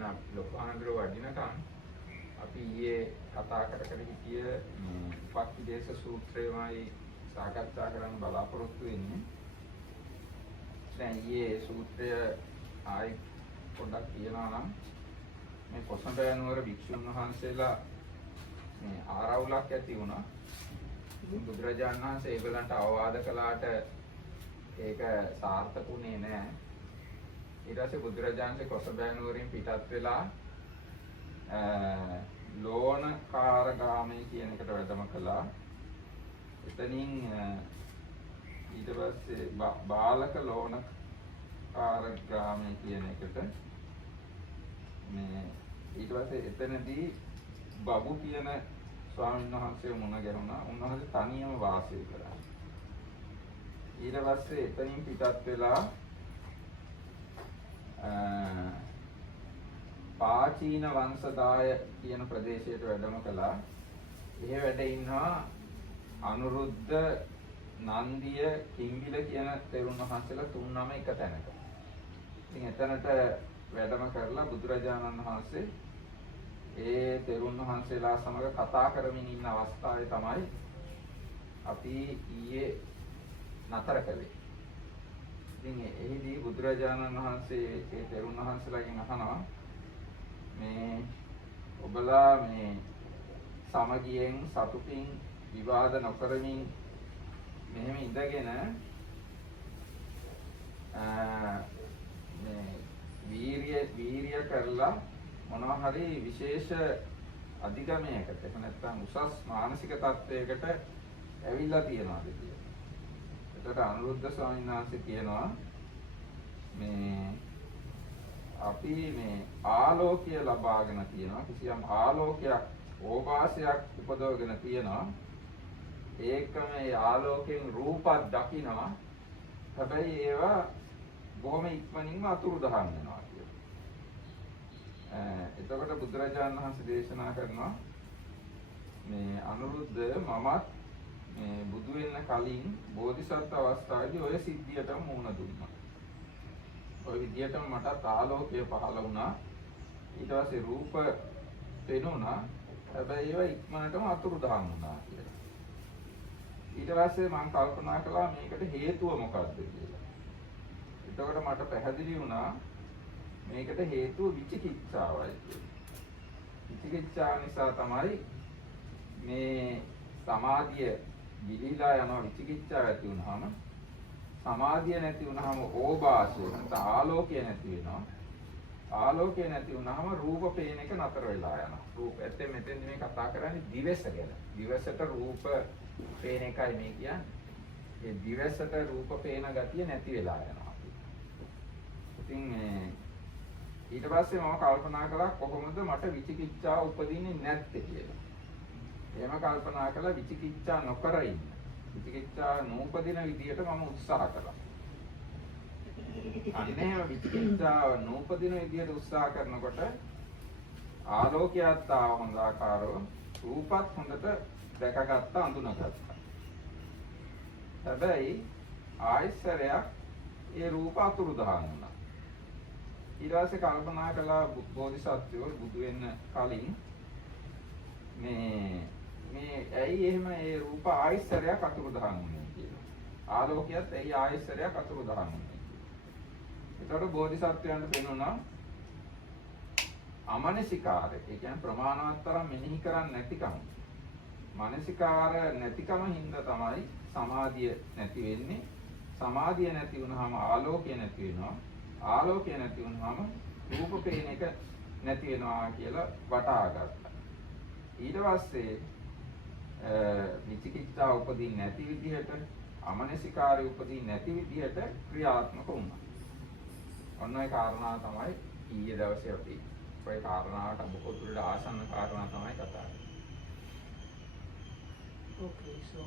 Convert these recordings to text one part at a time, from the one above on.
දැන් ලොකු ආන්දරෝ වඩිනකම් අපි ඊයේ කතා කර හිටිය උපක්ඛිදේශ සූත්‍රයමයි සාකච්ඡා කරන්න බලාපොරොත්තු වෙන්නේ. දැන් ඊයේ සූත්‍රය ආයි පොඩ්ඩක් කියනවා නම් මේ කොසඹෑ නුවර භික්ෂුන් වහන්සේලා මේ ආරවුලක් ඇති වුණා. බුදුරජාණන් වහන්සේ ඒගොල්ලන්ට අවවාද කළාට ඒක සාර්ථකුනේ නැහැ. ඊට පස්සේ බුදුරජාණන්සේ කොසඹෑ නුවරින් පිටත් වෙලා ලෝණකාරගාමී කියන එකට වැඩම කළා. එතනින් ඊට පස්සේ බාලක ලෝණකාරගාමී කියන එකට මේ ඊට පස්සේ එතනදී බබු කියන ස්වාමීන් වහන්සේ මුණ ගැහුණා. උන්වහන්සේ තනියම වාසය කරා. ඊට පස්සේ එතනින් පිටත් වෙලා පාචීන වංශදාය කියන ප්‍රදේශයට වැඩම කළා. එහෙ වැඩ ඉන්නවා අනුරුද්ධ, නන්දිය, කිම්බිල කියන තෙරුන් වහන්සේලා තුන්නම එක තැනක. ඉතින් එතනට වැඩම කරලා බුදුරජාණන් වහන්සේ ඒ තෙරුන් වහන්සේලා සමග කතා කරමින් ඉන්න අවස්ථාවේ තමයි අපි ඊයේ නතර කළේ. ඉතින් එහිදී බුදුරජාණන් වහන්සේ ඒ තෙරුන් වහන්සේලාගෙන් අහනවා මේ ඔබලා මේ සමගියෙන් සතුටින් විවාද නොකරමින් මෙහෙම ඉඳගෙන මේ වීරිය කරලා මොනවා හරි විශේෂ අධිගමයකට එහෙම නැත්නම් උසස් මානසික තත්වයකට ඇවිල්ලා තියනවාද කියලා. එතකොට අනුරුද්ධ ස්වාමීන් වහන්සේ කියනවා මේ අපි මේ ආලෝකය ලබාගෙන තියෙනවා, කිසියම් ආලෝකයක් ඕපාසයක් උපදවගෙන තියෙනවා. ඒකම ඒ ආලෝකයෙන් රූපත් දකිනවා. හැබැයි ඒවා බොහොම ඉක්මනින්ම අතුරුදහන් වෙනවා කියලා. එතකොට බුදුරජාණන් වහන්සේ දේශනා කරනවා මේ අනුරුද්ධ මමත් මේ බුදු වෙන්න කලින් බෝධිසත්ව අවස්ථාවේදී ඔය සිද්ධියටම මුහුණ දුන්නා. ඔය විදියටම මට ආලෝකය පහළ වුණා. ඊට පස්සේ රූප පෙනුණා. හැබැයි ඒවා ඉක්මනටම අතුරුදහන් වුණා කියලා. ඊට පස්සේ මම කල්පනා කළා මේකට හේතුව මොකක්ද කියලා. එතකොට මට පැහැදිලි වුණා මේකට හේතුව විචිකිච්ඡාවයි කියලා. විචිකිච්ඡාව නිසා තමයි මේ සමාධිය විලිලා යනවා. විචිකිච්ඡාව ඇති වුණාම සමාධිය නැති වුණාම ඕභාසය නැත්නම් ආලෝකය නැති වෙනවා. ආලෝකය නැති වුණාම රූප පේන එක නතර වෙලා යනවා. රූප ඇත්තේ මෙතෙන්දි මේ කතා කරන්නේ දිවස ගැන. දිවසට රූප පේන එකයි මේ කියන්නේ. ඒ දිවසට රූප පේන ගතිය නැති වෙලා යනවා. ඉතින් ඊට පස්සේ මම කල්පනා කළා කොහොමද මට විචිකිච්ඡාව උපදින්නේ නැත්තේ කියලා. එහෙම කල්පනා කළා විචිකිච්ඡා නොකර ඉන්න. විචිකිච්ඡා නූපදින විදියට මම උත්සාහ කළා. අන්නේ විචිකිච්ඡාව නූපදින විදියට උත්සාහ කරනකොට ආලෝකයත් ආව හොඳ ආකාරව රූපත් හොඳට දැකගත්ත අඳුනගත්තා. හැබැයි ආයසරයක් ඒ රූප අතුරුදහන් වුණා. ඊට පස්සේ කල්පනා කළා බෝධිසත්වෝ බුදු වෙන්න කලින් මේ ඇයි එහෙම ඒ රූප ආයසරයක් අතුරුදහන් වුනේ කියලා. ආලෝකයත් ඇයි ආයසරයක් අතුරුදහන් වුනේ. ඒතකොට බෝධිසත්වයන්ට පෙනුණා අමනසිකාරය. ඒ කියන්නේ ප්‍රමාණවත් තරම් මෙනෙහි කරන්නේ නැතිකම. මානසිකාර නැතිකම හින්දා තමයි සමාධිය නැති වෙන්නේ. සමාධිය නැති වුනහම ආලෝකය නැති වෙනවා. ආලෝකය නැති වුනහම රූප පේන එක නැති වෙනවා කියලා වටහා ගත්තා. ඊට පස්සේ විචිකිච්ඡා උපදින්නේ නැති විදිහට, අමනසිකාරය උපදින්නේ නැති විදිහට ක්‍රියාත්මක වුණා. ඔන්න ඒ කාරණා තමයි ඊයේ දවසේ අපි ඔය කාරණාවට බොහෝ දුරට ආසන්න කාරණා තමයි කතා කරන්නේ. Okay, so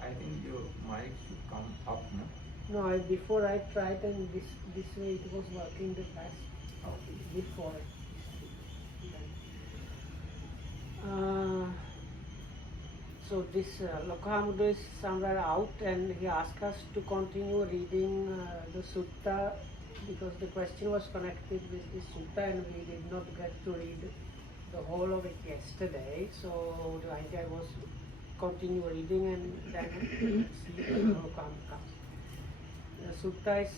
I think your mic should come up, no? no, before I tried and this way it was working the best. Okay. Before. So this Lokahamudra is somewhere out and he asked us to continue reading the sutta because the question was connected with the sutta and we did not get to read the whole of it yesterday. So the idea was continue reading and then see how comes. The sutta is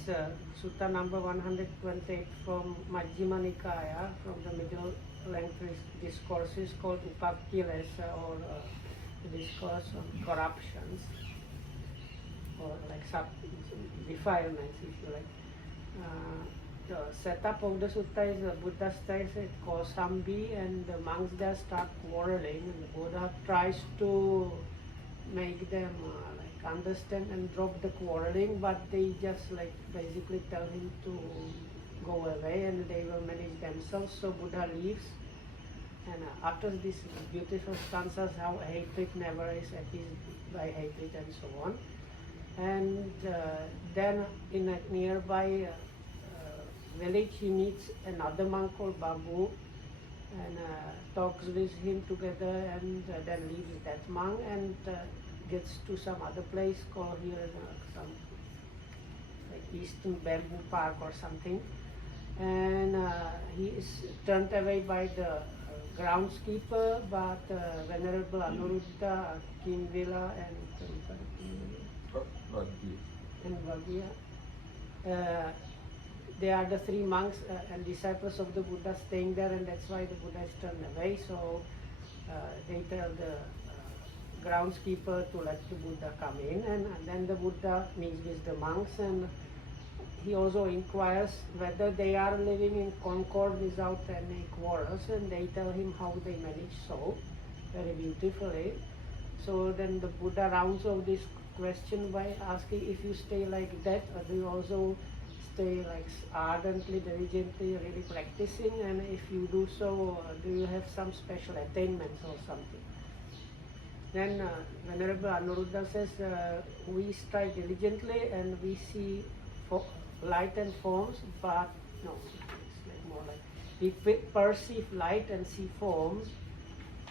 sutta number 128 from Majjhima Nikaya, from the middle length discourses called Upakilesa, or the discourse on corruptions, or like defilements, if you like. The setup of the sutta is the Buddha stays at Kosambi and the monks there start quarreling, and the Buddha tries to make them like understand and drop the quarreling, but they just like basically tell him to go away and they will manage themselves. So Buddha leaves, and after this beautiful stanzas how hatred never is appeased by hatred and so on. And then in a nearby village he meets another monk called Babu and talks with him together, and then leaves that monk and gets to some other place called here some like Eastern Bamboo Park or something, and he is turned away by the groundskeeper, but Venerable Anuruddha, Kinvila and Vagya, they are the three monks and disciples of the Buddha staying there, and that's why the Buddha is turned away. So they tell the groundskeeper to let the Buddha come in, and then the Buddha meets with the monks, and he also inquires whether they are living in concord without any quarrels, and they tell him how they manage so very beautifully. So then the Buddha rounds off this question by asking, if you stay like that, do you also stay like ardently, diligently, really practicing, and if you do so, do you have some special attainments or something? Then Venerable Anuruddha says, we strive diligently and we see light and forms, but no, it's like more like we perceive light and see forms,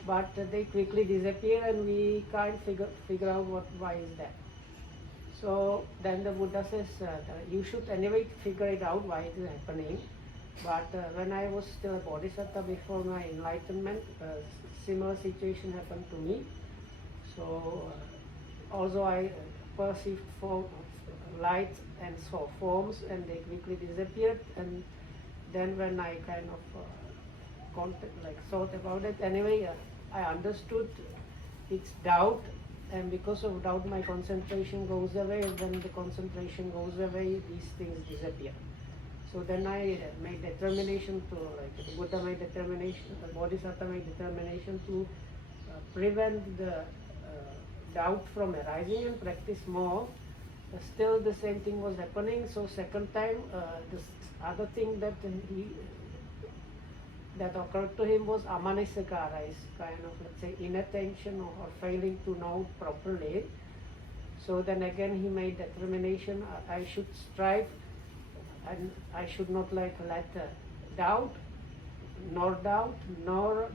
but they quickly disappear and we can't figure out why is that. So then the Buddha says, you should anyway figure it out why it is happening. But when I was still a bodhisattva before my enlightenment, a similar situation happened to me. So also I perceived light and saw forms, and they quickly disappeared. And then when I kind of thought about it, anyway, I understood it's doubt. And because of doubt, my concentration goes away, and when the concentration goes away, these things disappear. So then I made determination to, like the Buddha made determination, the Bodhisattva made determination to prevent the doubt from arising and practice more. Still the same thing was happening, so second time, this other thing that occurred to him was amanisakara, is kind of, let's say, inattention or failing to know properly. So then again he made determination, I should strive and I should not let doubt nor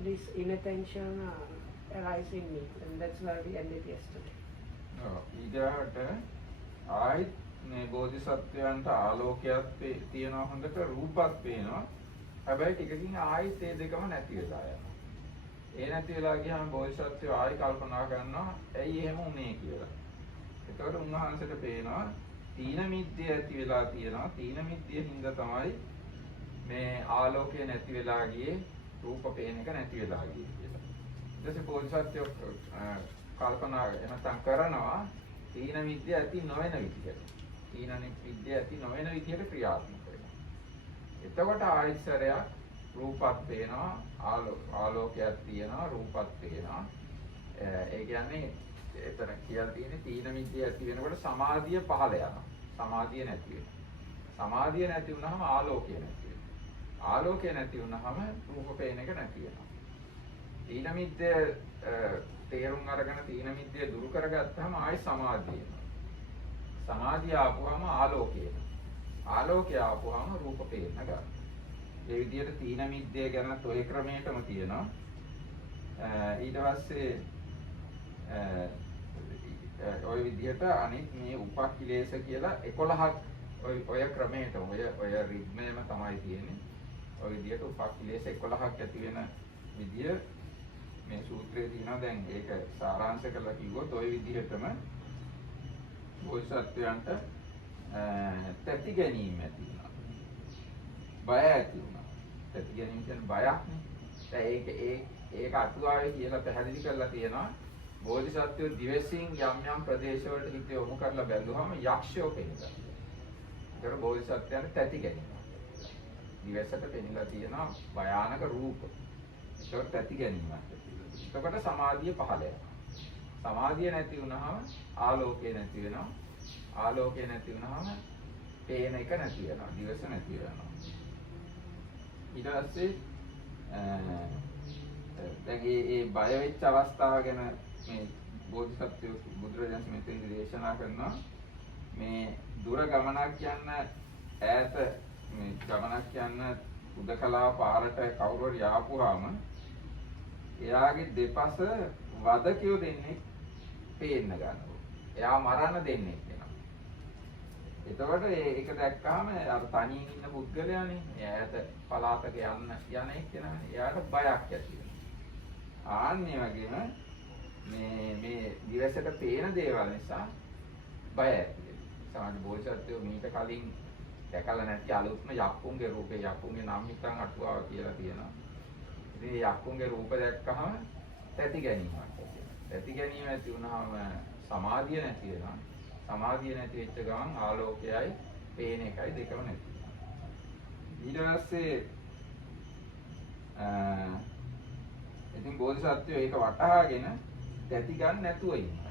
this inattention arise in me. And that's where we ended yesterday. ඊගාට ආයිත් මේ බෝධිසත්වයන්ට ආලෝකයක් තියෙනවා, හොඳට රූපත් පේනවා. හැබැයි ටිකකින් ආයිත් ඒ දෙකම නැති වෙලා යනවා. ඒ නැති වෙලා ගියාම බෝධිසත්වය ආයි කල්පනා කරනවා ඇයි එහෙම වුනේ කියලා. එතකොට උන්වහන්සේට පේනවා තීන මිද්දේ ඇති වෙලා තියෙනවා. තීන මිද්දේ හින්දා තමයි මේ ආලෝකය නැති වෙලා ගියේ, රූප පේන එක නැති වෙලා ගියේ කියලා. ඊට පස්සේ බෝධිසත්වය කල්පනා එනතන් කරනවා තීන මිද්දේ ඇති නොවන විදියට. තීන මිද්දේ ඇති නොවන විදියට ක්‍රියාත්මක වෙනවා. එතකොට ආයසරයක් රූපත් පේනවා, ආලෝකයක් තියෙනවා, රූපත් පේනවා. ඒ කියන්නේ එතන කියලා තියෙන්නේ තීන මිද්දේ ඇති වෙනකොට සමාධිය පහළ යනවා. සමාධිය නැති වෙනවා. සමාධිය නැති වුනහම ආලෝකය නැති වෙනවා. ආලෝකය නැති වුනහම රූප පේන එක නැති වෙනවා. තීන මිද්දේ තේරුම් අරගෙන තීන මිද්දේ දුරු කරගත්තාම ආයි සමාධිය එනවා. සමාධිය ආපුවම ආලෝකය එනවා. ආලෝකය ආපුවම රූප පේන්න ගන්නවා. ඒ විදිහට තීන මිද්දේ ගැන toy ක්‍රමයකම තියෙනවා. ඊට පස්සේ ওই විදිහට අනිත් මේ උපක්ඛිලේශ කියලා 11ක් ඔය ක්‍රමයට ඔය රිද්මේම තමයි තියෙන්නේ. ඔය විදියට උපක්ලේශ 11ක් ඇති වෙන විදිය මේ සූත්‍රයේ තියෙනවා. දැන් ඒක සාරාංශ කරලා කිව්වොත් ඔය විදිහටම බෝධිසත්වයන්ට තැති ගැනීම ඇති වුණා. බය ඇති වුණා. තැති ගැනීම කියන්නේ බයක්නේ. දැන් ඒක අටුවාවේ කියලා පැහැදිලි කරලා තියෙනවා. බෝධිසත්වෝ දිවසින් යම් ප්‍රදේශවලට හිත යොමු කරලා බැලුවම යක්ෂයෝ පෙනෙනවා. ඒතර බෝධිසත්වයන්ට තැති ගැනීම. දිවසට පෙනිලා තියෙනවා භයානක රූප. ඒක තැති ගැනීමක්. එතකොට සමාධිය පහළ වෙනවා. සමාධිය නැති වුනහම ආලෝකය නැති වෙනවා. ආලෝකය නැති වුනහම පේන එක නැති වෙනවා. දිවස නැති වෙනවා. ඊට පස්සේ දැන් මේ බය වෙච්ච අවස්ථාව ගැන මේ බෝධිසත්වෝ බුදුරජාණන් මෙතෙන්දී දේශනා කරනවා. මේ දුර ගමනක් යන ඈත මේ ගමනක් යන උදකලා පාරට කවුරු හරි ආපුවාම එයාගේ දෙපස වදකියෝ දෙන්නේ පේන්න ගන්නවා. එයා මරන්න දෙන්නේ කියලා. එතකොට ඒක දැක්කහම අර තනියෙන් ඉන්න පුද්ගලයානේ ඈත පළාතක යන එක්කෙනානේ එයාට බයක් ඇති වෙනවා. ආන්නේ වගේම මේ දිවසට පේන දේවල් නිසා බය ඇති වෙනවා. සාමාන්‍ය බෝධිසත්වෝ මීට කලින් දැකලා නැති අලුත්ම යක්කුන්ගේ රූපේ යක්කුන්ගේ නම් හිතන් අටුවාව කියලා තියෙනවා. ඉතින් මේ යක්කුන්ගේ රූප දැක්කහම තැති ගැනීමක් ඇති වෙනවා. තැති ගැනීම ඇති වුනහම සමාධිය නැති වෙනවා. සමාධිය නැති වෙච්ච ගමන් ආලෝකයයි පේන එකයි දෙකම නැති වෙනවා. ඊට පස්සේ ඉතින් බෝධිසත්වෝ ඒක වටහාගෙන තැති ගන්න නැතුව ඉන්නවා.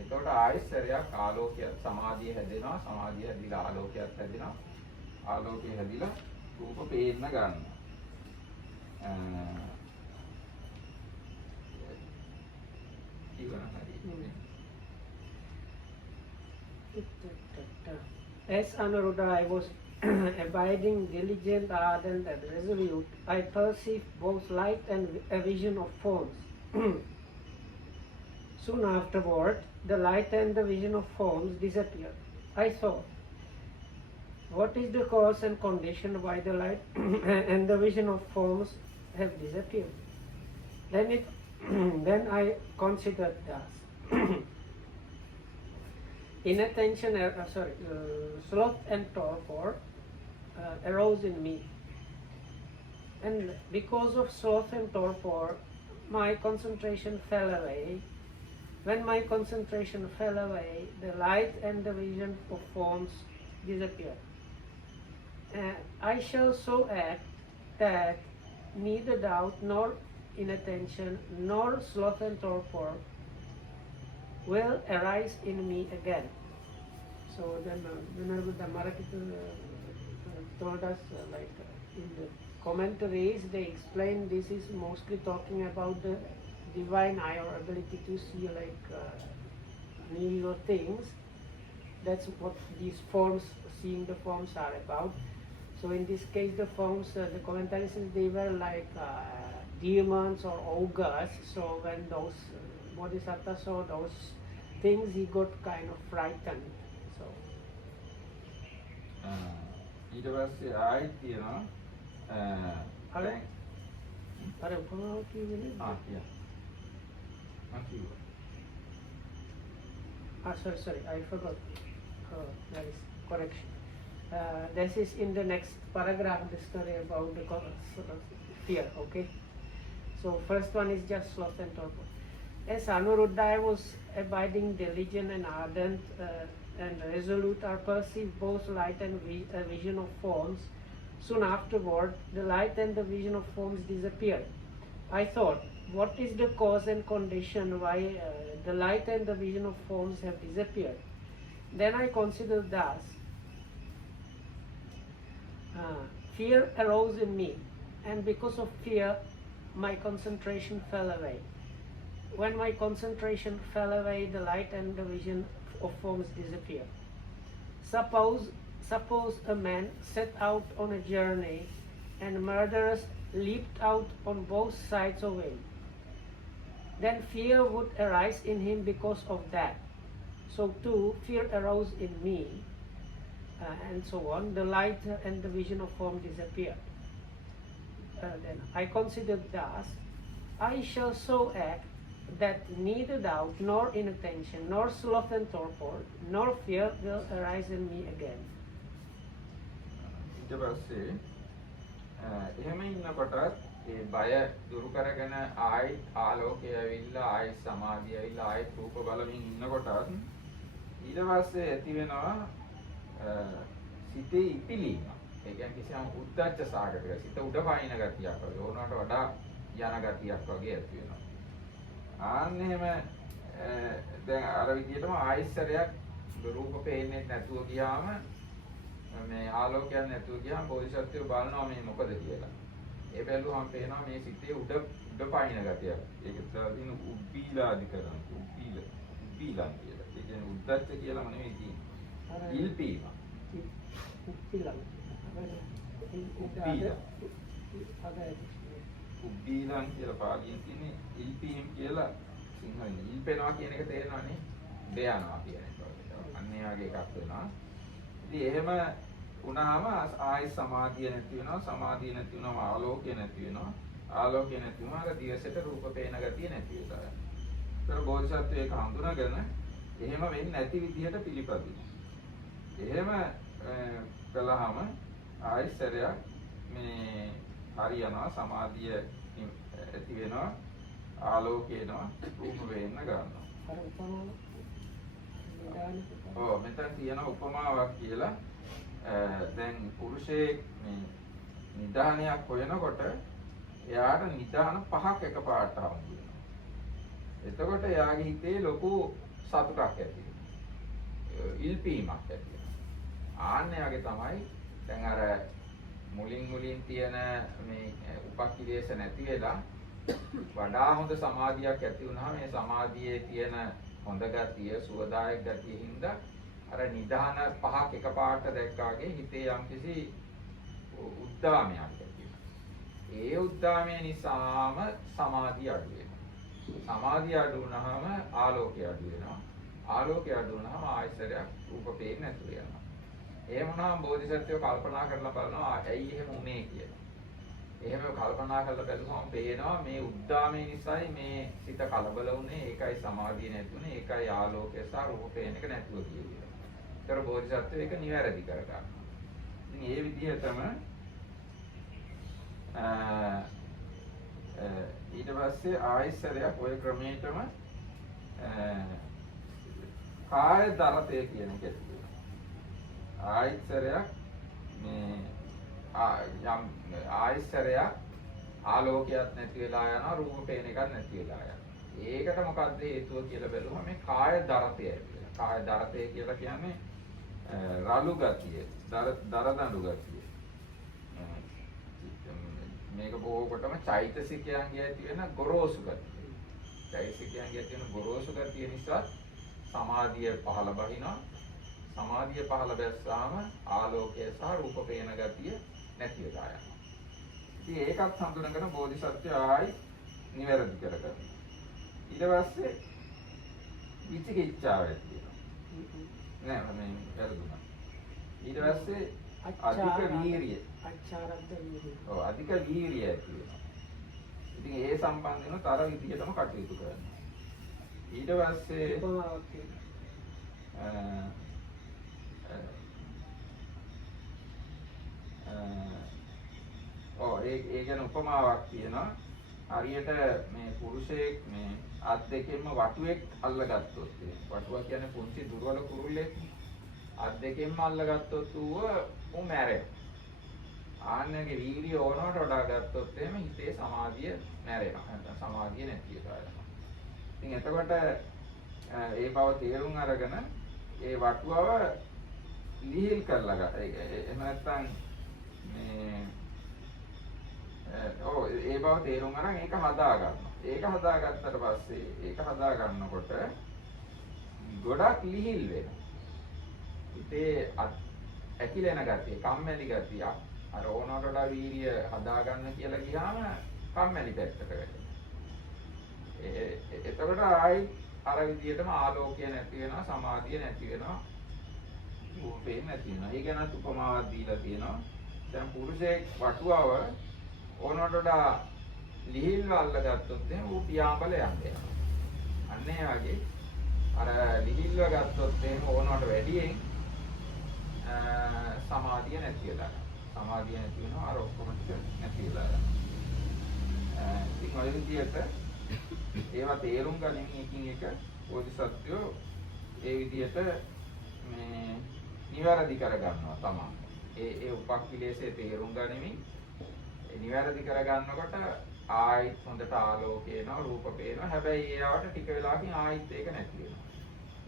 එතකොට ආයස්සරයක් ආලෝකය සමාධිය හැදෙනවා. සමාධිය හැදිලා ආලෝකයක් හැදෙනවා. ආලෝකය හැදිලා රූප පේන්න ගන්නවා. As Anuruddha, I was abiding, diligent, ardent, and resolute. I perceived both light and a vision of forms. Soon afterward, the light and the vision of forms disappeared. I thought, what is the cause and condition why the light and the vision of forms have disappeared? Then I considered thus. Inattention, sloth and torpor arose in me. And because of sloth and torpor, my concentration fell away. When my concentration fell away, the light and the vision of forms disappeared. I shall so act that neither doubt nor inattention nor sloth and torpor will arise in me again. So then Venerable Dhammarakita told us in the commentaries they explain this is mostly talking about the divine eye or ability to see unusual things. That's what these forms, seeing the forms are about. So in this case the forms, the commentaries says they were like demons or ogres. So when those Bodhisattva saw those things, he got kind of frightened. So ඊට පස්සේ ආයෙත් තියෙනවා අර උපමාව කියවෙන්නේ sorry, I forgot. There is correction. This is in the next paragraph, the story about the fear, okay? So first one is just sloth and torpor. As Anuruddha, I was abiding, diligent and ardent and resolute. I perceived both light and vision of forms. Soon afterward, the light and the vision of forms disappeared. I thought, what is the cause and condition why the light and the vision of forms have disappeared? Then I considered thus. Fear arose in me, and because of fear, my concentration fell away. When my concentration fell away, the light and the vision of forms disappeared. Suppose a man set out on a journey, and murderers leaped out on both sides of him. Then fear would arise in him because of that. So too, fear arose in me. and so on, the light and the vision of form disappeared. Then I considered thus, I shall so act that neither doubt, nor inattention, nor sloth and torpor, nor fear will arise in me again. ඊට පස්සේ එහෙම ඉන්නකොට ඒ බය දුරු කරගෙන ආයි ආලෝකය ඇවිල්ලා ආයි සමාධිය ඇවිල්ලා ආයි රූප බලමින් ඉන්නකොට ඊට පස්සේ ඇති වෙනවා සිතේ ඉපිලීම. ඒ කියන්නේ කිසියම් උද්දච්ච සාගතක සිත උඩ පයින් ගතියක් වගේ ඕනකට වඩා යන ගතියක් වගේ ඇති වෙනවා. ආන්න එහෙම දැන් අර විදිහටම ආයිස්සරයක් රූප පේන්නේ නැතුව ගියාම මේ ආලෝකයක් නැතුව ගියාම බෝධිසත්වය බලනවා මේ මොකද කියලා. ඒ බැලුවම පේනවා මේ සිතේ උඩ පයින් ගතියක්. ඒක තමයි උබ්බීලාදිකරණ උබ්බීලන් කියලා. ඒ කියන්නේ උද්දච්ච කියලා නෙවෙයි කියන්නේ. ඉල්පීම. උබ්බීලන් කියලා පාලියෙන් කියන්නේ ඉල්පීම් කියලා සිංහලෙන්. ඉල්පෙනවා කියන එක තේරෙනවනේ. දෙයනවා කියන එක. අන්න ඒ වගේ එකක් වෙනවා. ඉතින් එහෙම වුණාම ආයි සමාධිය නැති වෙනවා, සමාධිය නැති වුණාම ආලෝකය නැති වෙනවා, ආලෝකය නැති වුණාම අර දිවසට රූප පේන ගතිය නැති වෙනවා. ඒතර බෝධිසත්වය ඒක හඳුනාගෙන එහෙම වෙන්නේ නැති විදිහට පිළිපදිනවා. එහෙම කළාම ආයි සැරයක් මේ හරියනවා, සමාධිය ඇති වෙනවා, ආලෝකය එනවා, රූප වෙන්න ගන්නවා. ඔව් මෙතන තියෙන උපමාවක් කියලා දැන් පුරුෂයෙක් මේ නිදානයක් හොයනකොට එයාට නිදාන පහක් එකපාරට හම්බ වෙනවා. එතකොට එයාගේ හිතේ ලොකු සතුටක් ඇති වෙනවා. ඉල්පීමක් ඇති වෙනවා. ආන්නයගේ තමයි දැන් අර මුලින් තියෙන මේ උපක්ඛිලේශ නැති වෙලා වඩා හොඳ සමාධියක් ඇති වුණාම මේ සමාධියේ තියෙන හොඳ ගතිය, සුවදායක ගතිය හින්දා අර නිදාන පහක් එකපාරට දැක්කාගේ හිතේ යම්කිසි උද්දාමයක් ඇති වෙනවා. ඒ උද්දාමය නිසාම සමාධිය අඩු වෙනවා. සමාධිය අඩු වුණාම ආලෝකය අඩු වෙනවා. ආලෝකය අඩු වුණාම ආයසරයක් රූප පේන්නේ නැතුව යනවා. එහෙම වුණාම බෝධිසත්වෝ කල්පනා කරලා බලනවා ඇයි එහෙම වුනේ කියලා. එහෙම කල්පනා කරලා බැලුවම පේනවා මේ උද්දාමය නිසායි මේ සිත කලබල වුනේ, ඒකයි සමාධිය නැතුනේ, ඒකයි ආලෝකය සහ රූප පේන එක නැතුව කියන්නේ. ඒතර බෝධිසත්වෝ ඒක නිවැරදි කරගන්නවා. ඉතින් මේ විදිහටම ඊට පස්සේ ආයසරයක් ওই ක්‍රමයටම කාය දරතය කියන එක තියෙනවා. ආයසරයක් මේ යම් ආයසරයක් ආලෝකයක් නැති වෙලා යනවා, රූප පේන එකක් නැති වෙලා යනවා. ඒකට මොකද්ද හේතුව කියලා බැලුවම මේ කාය දරතය ඇවිල්ලා. කාය දරතය කියලා කියන්නේ රළු ගතිය, දරදඬු ගතිය. මේක බොහෝ කොටම චෛතසිකයන්ගේ ඇති වෙන ගොරෝසු ගතිය. චෛතසිකයන්ගේ ඇති වෙන ගොරෝසු ගතිය නිසා සමාධිය පහළ බහිනවා. සමාධිය පහළ බැස්සාම ආලෝකය සහ රූප පේන ගතිය නැති වෙලා යනවා. ඉතින් ඒකත් හඳුනගෙන බෝධිසත්වය ආයි නිවැරදි කරගන්නවා. ඊට පස්සේ විචිකිච්ඡාව ඇති වෙනවා. නෑ මේ වැරදුනා. ඊට පස්සේ අධික වීරිය. ඔව් අධික වීරිය ඇති වෙනවා. ඉතින් ඒ සම්බන්ධ වෙන තර විදියටම කටයුතු කරනවා. ඊට පස්සේ ඒ ගැන උපමාවක් තියෙනවා. හරියට මේ පුරුෂයෙක් මේ අත් දෙකෙන්ම වටුවෙක් අල්ලගත්තොත් වටුව කියන්නේ පුංචි දුර්වල කුරුල්ලෙක්. අත් දෙකෙන්ම අල්ලගත්තොත් ඌ මැරෙනවා. ආන්නගේ වීර්යය ඕනවට වඩා ගත්තොත් එහෙම හිතේ සමාධිය නැරෙනවා. නැත්නම් සමාධිය නැති වෙනවා. ඉතින් එතකොට ඒ බව තේරුම් අරගෙන ඒ වටුවව ලිහිල් කරලා ගන්න. එහෙම නැත්නම් මේ ඒ බව තේරුම් අරන් ඒක හදා ගන්නවා. ඒක හදාගත්තට පස්සේ ඒක හදා ගන්නකොට ගොඩක් ලිහිල් වෙනවා. හිතේ ඇකිලෙන ගතිය, කම්මැලි ගතිය, අර ඕනකට වඩා වීර්ය හදා ගන්න කියලා ගියාම කම්මැලි පැත්තට වැටෙනවා. එතකොට ආයි අර විදියටම ආලෝකය නැති වෙනවා, සමාධිය නැති වෙනවා. රූප පේන්නේ නැති වෙනවා. ඒ ගැනත් උපමාවක් දීලා තියෙනවා. දැන් පුරුෂයෙක් වටුවව ඕනකට වඩා ලිහිල්ව අල්ලගත්තොත් එහෙනම් ඌ පියාඹල යන්නේ. අන්න ඒ වගේ අර ලිහිල්ව ගත්තොත් එහෙනම් ඕනකට වැඩියෙන් සමාධිය නැති වෙලා යනවා. සමාධිය නැති වෙනවා අර ඔක්කොම ටික නැති වෙලා යනවා. ඉතින් ඔය විදිහට ඒවා තේරුම් ගනිමින් එකින් එක බෝධිසත්වෝ ඒ විදිහට මේ නිවැරදි කර ගන්නවා තමයි. ඒ උපක්ඛිලේශයේ තේරුම් ගනිමින් ඒ නිවැරදි කර ගන්නකොට ආයිත් හොඳට ආලෝකය එනවා රූප පේනවා. හැබැයි ඒවට ටික වෙලාවකින් ආයිත් ඒක නැති වෙනවා.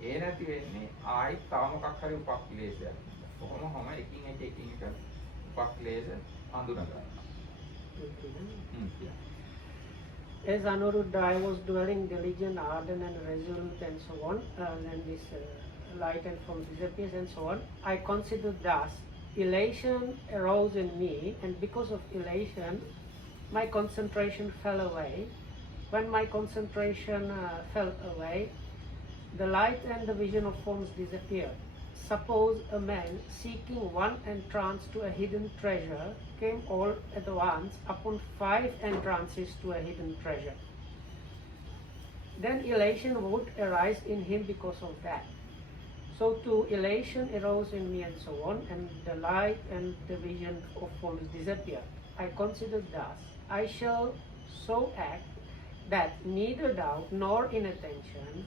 ඒ නැති වෙන්නේ ආයිත් තව මොකක් හරි උපක්ඛිලේශයක්. කොහොම එකින් එක උපක්ඛිලේශ හඳුනා ගන්නවා. As Anuruddha, I was dwelling diligent, ardent and resolute and so on, and this light and form disappears and so on. I considered thus, elation arose in me, and because of elation, my concentration fell away. When my concentration fell away, the light and the vision of forms disappeared. Suppose a man seeking one entrance to a hidden treasure came all at once upon 5 entrances to a hidden treasure. Then elation would arise in him because of that. So too elation arose in me and so on, and the light and the vision of forms disappeared. I considered thus, I shall so act that neither doubt nor inattention,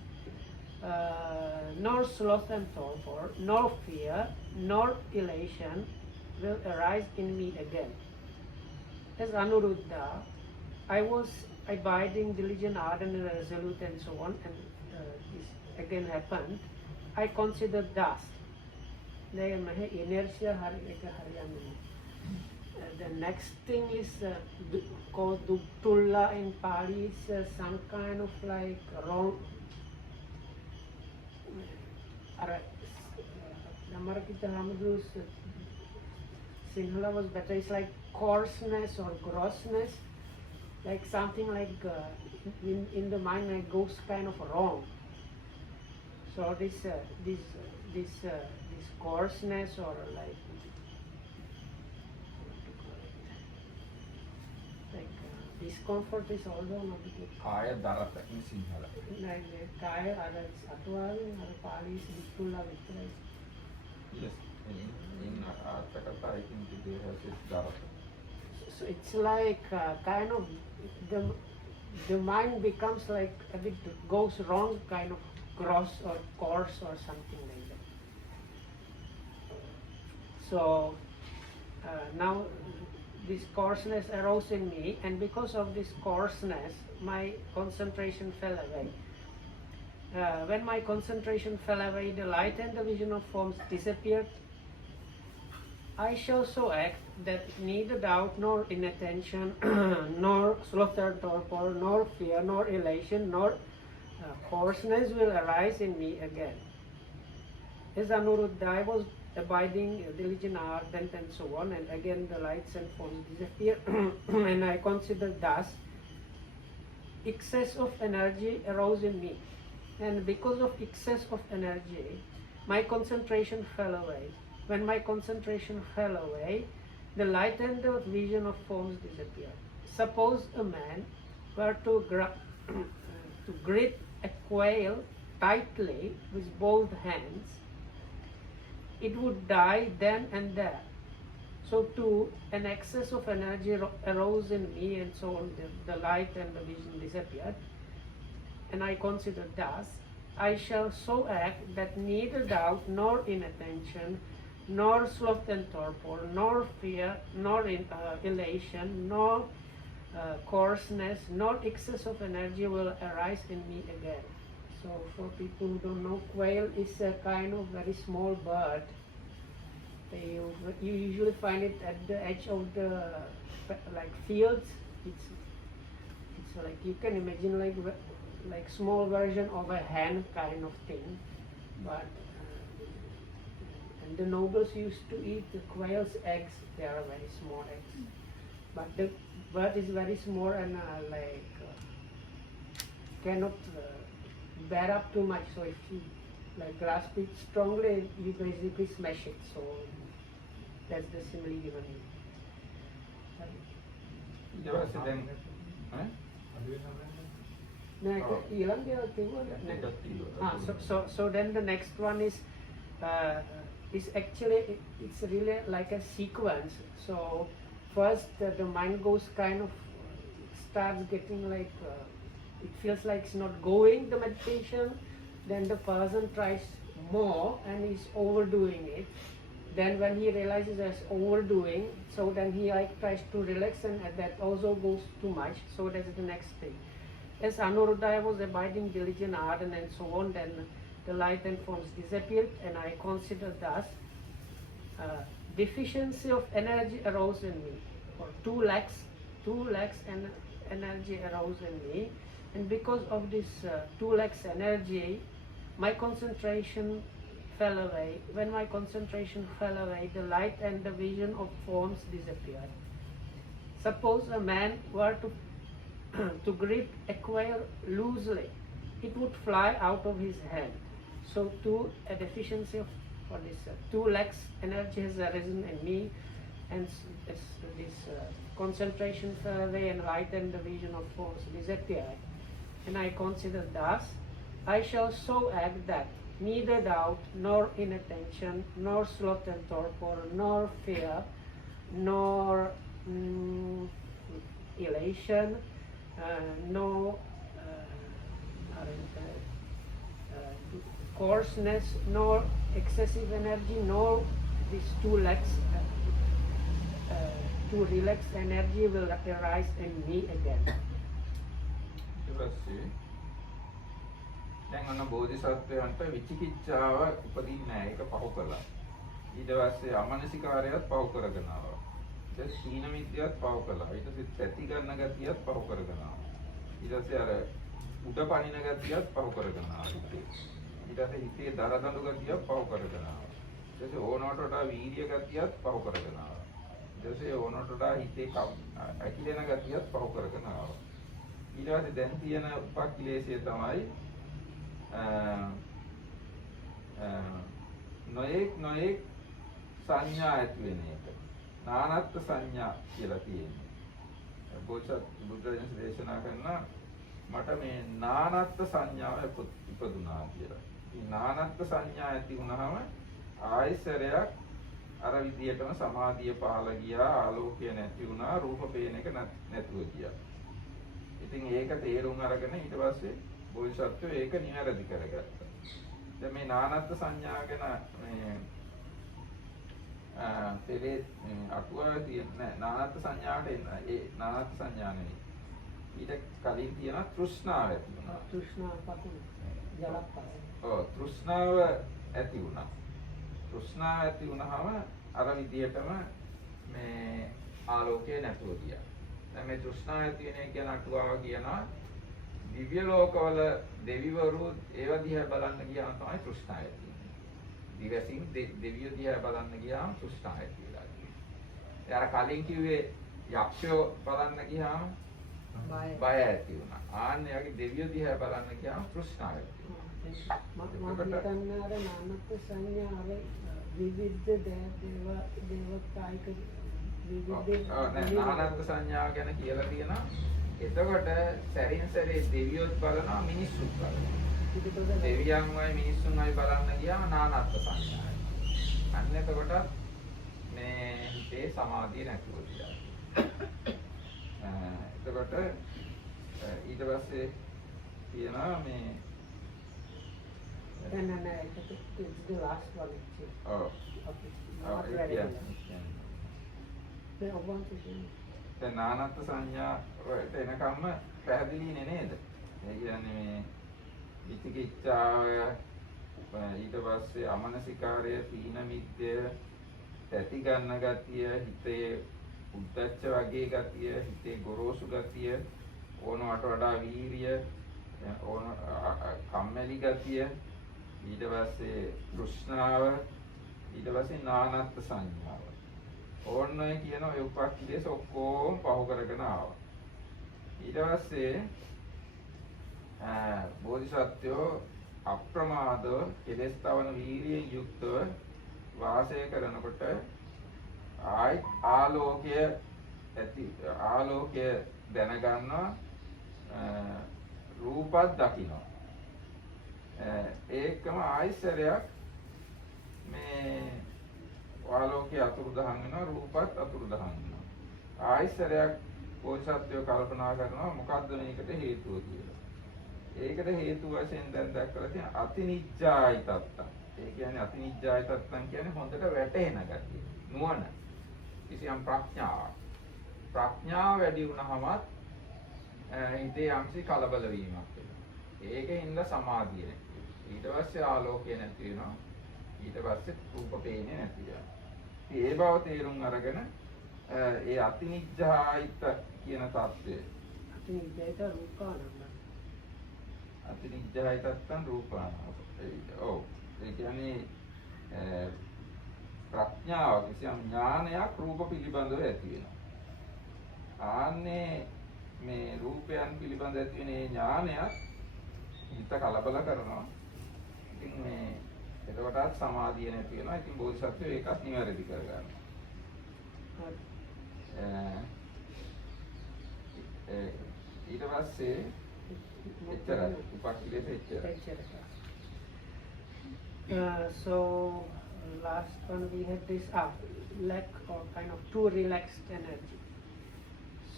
nor sloth and torpor, nor fear, nor elation will arise in me again. As Anuruddha, I was abiding, diligent, ardent, and resolute, and so on, and this again happened. I considered thus. The next thing is called Duktulla in Pali. It's some kind of like wrong. Sinhala was better. It's like coarseness or grossness, like something like in the mind like goes kind of wrong. So this coarseness or like discomfort is also not good. කාය දරත in Sinhala. Like kaya ada satuawe ada Pali Duktulla විතරයි. Yes. In Arthakatha, I think they have this dharata. So it's like kind of the mind becomes like a bit goes wrong, kind of gross or coarse or something like that. So now this coarseness arose in me, and because of this coarseness, my concentration fell away. When my concentration fell away, the light and the vision of forms disappeared. I shall so act that neither doubt nor inattention, nor sloth or torpor, nor fear, nor elation, nor coarseness will arise in me again. As Anuruddha, I was abiding, diligent, ardent, and so on, and again the lights and forms disappear, and I considered thus, excess of energy arose in me, and because of excess of energy, my concentration fell away. When my concentration fell away, the light and the vision of forms disappeared. Suppose a man were to grip a quail tightly with both hands, it would die then and there. So too, an excess of energy arose in me, and so on, the light and the vision disappeared. And I considered thus, I shall so act that neither doubt nor inattention, nor sloth and torpor, nor fear, nor elation, nor coarseness, nor excess of energy will arise in me again. So for people who don't know, quail is a kind of very small bird. You usually find it at the edge of the like fields. It's like you can imagine like small version of a hen kind of thing, but and the nobles used to eat the quail's eggs. They are very small eggs, but the bird is very small and cannot bear up too much. So if you like grasp it strongly, you basically smash it. So that's the simile given here. ඊට පස්සේ දැන් ඈ No, Oh. so then the next one is actually it's really like a sequence. So first the mind goes kind of starts getting like it feels like it's not going the meditation. Then the person tries more and is overdoing it. Then when he realizes there's overdoing, so then he like tries to relax, and that also goes too much. So that's the next thing. As Anuruddhaya was abiding diligent, ardent and so on, then the light and forms disappeared, and I consider thus deficiency of energy arose in me, or two lacks and energy arose in me, and because of this two lacks energy, my concentration fell away. When my concentration fell away, the light and the vision of forms disappeared. Suppose a man were to grip a quail loosely, it would fly out of his hand. So too a deficiency of two lacks energy has arisen in me, and this concentration fell away and light and the vision of forms disappeared. And I consider thus, I shall so act that neither doubt, nor inattention, nor sloth and torpor, nor fear, nor elation, no coarseness, nor excessive energy, nor these two lacks, to relax energy will arise in me again. ඊට පස්සේ දැන් අන්න බෝධිසත්වයන්ට විචිකිච්ඡාව උපදින්නේ නැහැ. ඒක පහු කළා. ඊට පස්සේ අමනසිකාරයත් පහු කරගෙන ආවා. ඊට සීන මිත්‍යත් පහු කළා. ඊට පස්සේ තැති ගන්න ගතියත් පහු කරගෙන ආවා. ඊට පස්සේ අර උඩ පනින ගතියත් පහු කරගෙන ආවා. ඊට පස්සේ හිතේ දරදඬු ගතියත් පහු කරගෙන ආවා. ඊට පස්සේ ඕනවට වඩා වීර්ය ගතියත් පහු කරගෙන ආවා. ඊට පස්සේ ඕනවට වඩා හිතේ ඇකිලෙන ගතියත් පහු කරගෙන ආවා. ඊට පස්සේ දැන් තියෙන උපක්ලේශය තමයි නොඑක් සංඥා ඇති වෙන එක. නානත්ත් සංඥා කියලා තියෙනවා. බෝසත් බුදුරජාණන් දේශනා කරන මට මේ නානත්ත් සංඥාව ඉපදුනා කියලා. මේ නානත්ත් සංඥා ඇති වුණාම ආයසරයක් අර විදියටම සමාධිය පහළ ගියා, ආලෝකය නැති වුණා, රූප පේන එක නැතුව ගියා. ඉතින් ඒක තේරුම් අරගෙන ඊට පස්සේ බෝධිසත්වෝ ඒක නිවැරදි කරගත්තා. දැන් මේ නානත්ත් සංඥා ගැන මේ තෙලේ අටුවාවේ තියෙන නානත්ත් සංඥාවට එන්න ඒ නානත්ත් සංඥා නෙවෙයි. ඊට කලින් තියෙන තෘෂ්ණාව ඇති වුණා. තෘෂ්ණාව පතුන ජලප්පස. තෘෂ්ණාව ඇති වුණා. තෘෂ්ණාව ඇති වුණාම අර විදියටම මේ ආලෝකය නැතුව ගියා. දැන් මේ තෘෂ්ණාව ඇති වෙන එක කියන අටුවාව කියනවා දිව්‍ය ලෝකවල දෙවිවරු ඒව දිහා බලන්න ගියාම තමයි තෘෂ්ණාව ඇති වෙන්නේ. දිවසින් දෙවියෝ දිහා බලන්න ගියාම තෘෂ්ණාව ඇති වෙලා තියෙනවා. ඒ අර කලින් කිව්වේ යක්ෂයෝ බලන්න ගියාම බය ඇති වුණා. ආන්නේ වගේ දෙවියෝ දිහා බලන්න ගියාම තෘෂ්ණාව ඇති වුණා. මම නානත්ත් සංඥාව විවිධ දේවතායික නානත්ත් සංඥාව ගැන කියලා තියෙනවා. එතකොට සැරින් සැරේ දෙවියොත් බලනවා, මිනිස්සුත් බලනවා. දෙවියන්වයි මිනිස්සුන්වයි බලන්න ගියාම නානත්ත් සංඥාවයි. අන්න එතකොට මේ හිතේ සමාධිය නැතුව ගියා. එතකොට ඊට පස්සේ කියනවා මේ No, it's the last one actually. ඔව්. Okay. ඔව් Not ඒ very well. කියන්නේ. The one to do. දැන් නානත්ත් සංඥාවට එනකම්ම පැහැදිලිනේ නේද? ඒ කියන්නේ මේ විචිකිච්ඡාව ඊට පස්සේ අමනසිකාරය, තීන මිද්‍ය, තැති ගන්න ගතිය, හිතේ උද්දච්ච වගේ ගතිය, හිතේ ගොරෝසු ගතිය, ඕනවට වඩා වීරිය, ඕන කම්මැලි ගතිය, ඊට පස්සේ තෘෂ්ණාව, ඊට පස්සේ නානත්ත් සංඥාව. ඕන්න ඔය කියන ඔය උපක්ලේශ ඔක්කොම පහු කරගෙන ආවා. ඊට පස්සේ බෝධිසත්වෝ අප්‍රමාදව කෙලෙස් තවන වීරියෙන් යුක්තව වාසය කරනකොට ආලෝකය දැනගන්නවා රූපත් දකිනවා ඒකම ආයසරයක් මේ ආලෝකයේ අතුරුදහන් වෙනවා රූපත් අතුරුදහන් වෙනවා ආයසරයක් බෝසත්ත්වෝ කල්පනා කරනවා මොකද්ද මේකට හේතුව කියලා ඒකට හේතුව වශයෙන් දැන් දැක්කලා තියෙන අතිනිජ්ජායි තත්තං ඒ කියන්නේ අතිනිජ්ජායි තත්තං කියන්නේ හොඳට වැටෙන ගතිය නුවණ කිසියම් ප්‍රඥාව වැඩි වුණාමත් හිතේ යම්සි කලබල වීමක් වෙනවා ඒකෙන්ද සමාධිය නැති ඊට පස්සේ ආලෝකය නැති වෙනවා ඊට පස්සේ රූප පේන්නේ නැති වෙනවා ඒ බව තේරුම් අරගෙන ඒ අතිනිජ්ජායිත කියන தත්ත්වය අතිනිජ්ජායිත රූපානන්ද අතිනිජ්ජායිතත්තං රූපාන ඔව් ඒ කියන්නේ ප්‍රඥාව කිසියම් ඥානයක් රූප පිළිබඳව ඇති වෙනවා ආන්නේ මේ රූපයන් පිළිබඳ ඇති වෙන ඒ ඥානයක් හිත කලබල කරනවා ඉතින් මේ එතකොටත් සමාධිය නැති වෙනවා ඉතින් බෝධිසත්වෝ ඒකත් නිවැරදි කරගන්නවා ඊට පස්සේ එච්චරයි උපක්ඛිලේශ එච්චරයි so last one we had this lack or kind of too relaxed energy.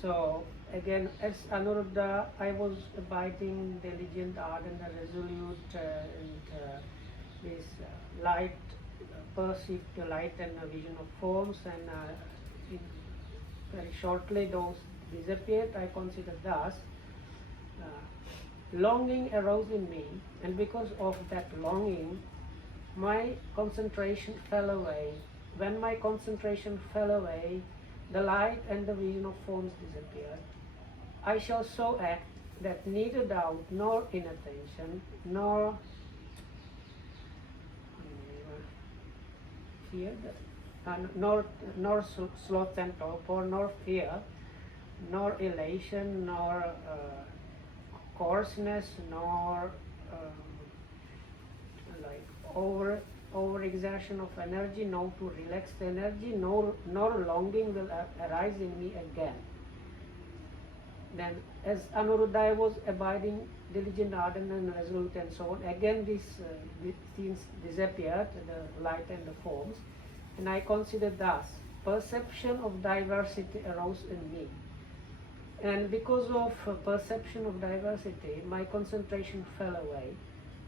So again, as Anuruddha, I was abiding, diligent, ardent, and resolute, and this light, perceived the light and the vision of forms, and very shortly those disappeared. I consider thus. Longing arose in me, and because of that longing, my concentration fell away. When my concentration fell away, the light and the vision of forms disappeared. I shall so act that neither doubt nor inattention nor fear, nor sloth and torpor, nor fear, nor elation, nor coarseness, nor like over exertion of energy, nor to relax the energy, nor longing will arise in me again. Then as Anuruddha I was abiding, diligent, ardent and resolute and so on, again these things disappeared, the light and the forms, and I considered thus, perception of diversity arose in me. And because of perception of diversity, my concentration fell away.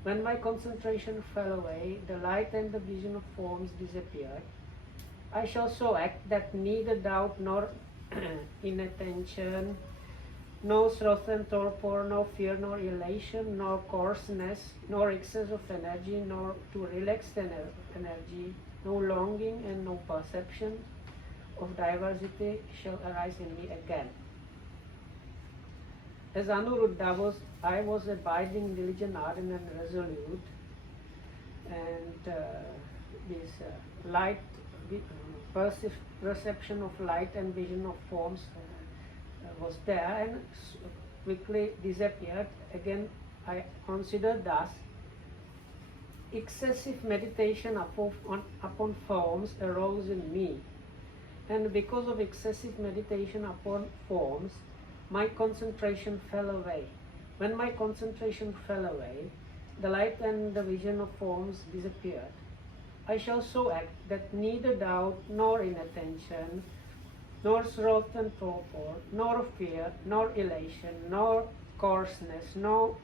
When my concentration fell away, the light and the vision of forms disappeared. I shall so act that neither doubt nor inattention, no sloth and torpor, no fear, nor elation, nor coarseness, nor excess of energy, nor to relax the energy, no longing and no perception of diversity shall arise in me again. As Anuruddha I was abiding, diligent, ardent and resolute, and this light, perception of light and vision of forms was there and quickly disappeared. Again, I considered thus, excessive meditation upon forms arose in me, and because of excessive meditation upon forms, my concentration fell away. When my concentration fell away, the light and the vision of forms disappeared. I shall so act that neither doubt nor inattention, nor sloth and torpor, nor fear, nor elation, nor coarseness, nor